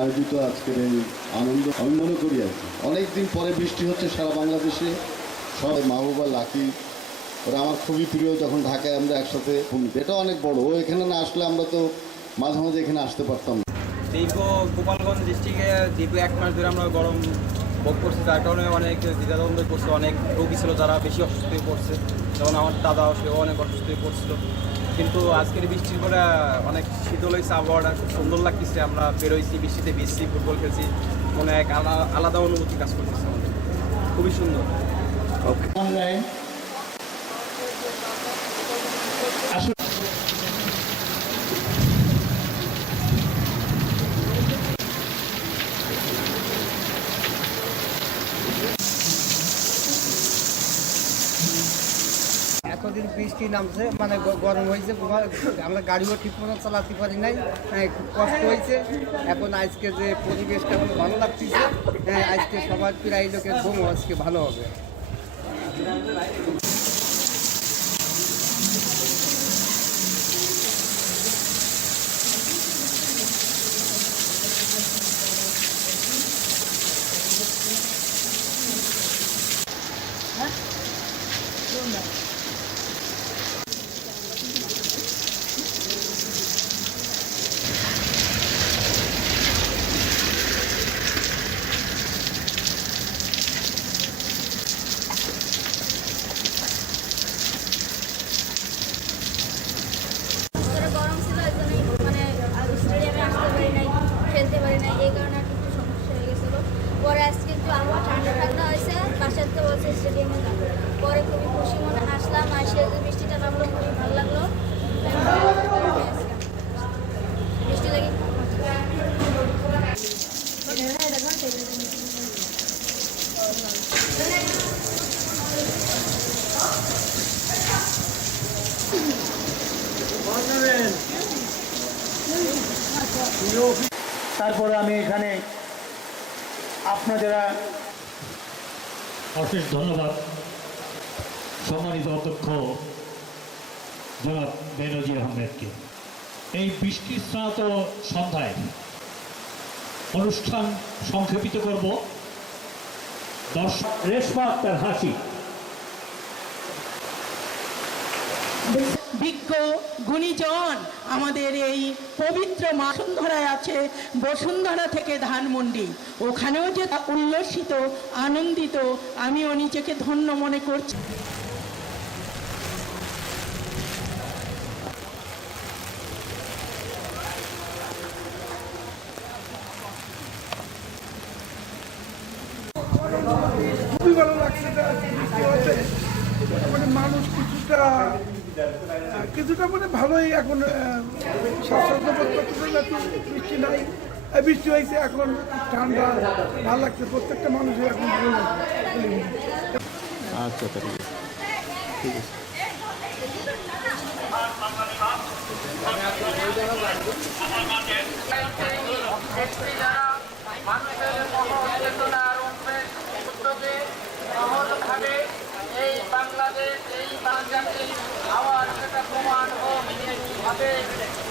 আয়োজিত আজকের এই আনন্দ আমি মনে করি আর কি। অনেকদিন পরে বৃষ্টি হচ্ছে সারা বাংলাদেশে। সব মাহবুবা, লাকি, ওরা আমার খুবই প্রিয়। যখন ঢাকায় আমরা একসাথে এটা অনেক বড়। ও এখানে না আসলে আমরা তো মাঝে মাঝে এখানে আসতে পারতাম দীর্ঘ গোপালগঞ্জ ডিস্ট্রিক্টে দীর্ঘ এক মাস ধরে আমরা গরম ভোগ করছি। তার কারণে অনেক দ্বিধাদ্বন্দ্ব করছে অনেক রোগী ছিল যারা বেশি অসুস্থ হয়ে পড়ছে। যেমন আমার দাদাও সেও অনেক অসুস্থ হয়ে পড়ছিল। কিন্তু আজকের বৃষ্টির পরে অনেক শীতল হয়েছে আবহাওয়াটা খুব সুন্দর লাগতেছে। আমরা বেরোইছি বৃষ্টিতে বৃষ্টি ফুটবল খেলছি। মনে এক আলা- আলাদা অনুভূতি কাজ করতেছে আমাদের। খুবই সুন্দর। অনলাইন এতদিন বৃষ্টি নামছে মানে গরম হয়েছে আমরা গাড়িও ঠিক মতো চালাতে পারি নাই হ্যাঁ, খুব কষ্ট হয়েছে। এখন আজকে যে পরিবেশটা খুব ভালো লাগতেছে হ্যাঁ, আজকে সবার প্রায় লোকের ঘুম আজকে ভালো হবে। ভিতরে গরম ছিল এই জন্যই মানে স্টেডিয়ামে আসতে পারি নাই খেলতে পারি নাই এই কারণে আর কি একটু সমস্যা হয়ে গেছিল পরে আজকে একটু ঠান্ডা ঠান্ডা হয়েছে বাসার তো বলছে স্টেডিয়ামে পরে খুবই খুশি মনে আসলাম আসে যে বৃষ্টিটা নামলো, খুবই ভালো লাগল। বৃষ্টি লাগি তারপরে আমি এখানে আপনাদের অশেষ ধন্যবাদ। সম্মানিত অধ্যক্ষ জনাব বেনজির আহমেদকে। এই বৃষ্টি স্নাত সন্ধ্যায় অনুষ্ঠান সংক্ষেপিত করব। দর্শক, রেশমা হাসি বিজ্ঞ গুণীজন আমাদের এই পবিত্র মাসুন্ধরায় আছে, বসুন্ধরা থেকে ধানমন্ডি। ওখানেও যে উল্লসিত, আনন্দিত, আমিও নিজেকে ধন্য মনে করছি। খুবই ভালো লাগছে মানুষ কিছুটা কিছুটা মানে ভালোই এখন বৃষ্টি নাই। বৃষ্টি হয়েছে এখন ঠান্ডা ভালো লাগছে প্রত্যেকটা মানুষের এখন ভালো আচ্ছা ঠিক আছে ঠিক আছে। মানুষের মনোচেতনার উদ্যোগে এই বাংলাদেশ এই বাংলাদেশ every day.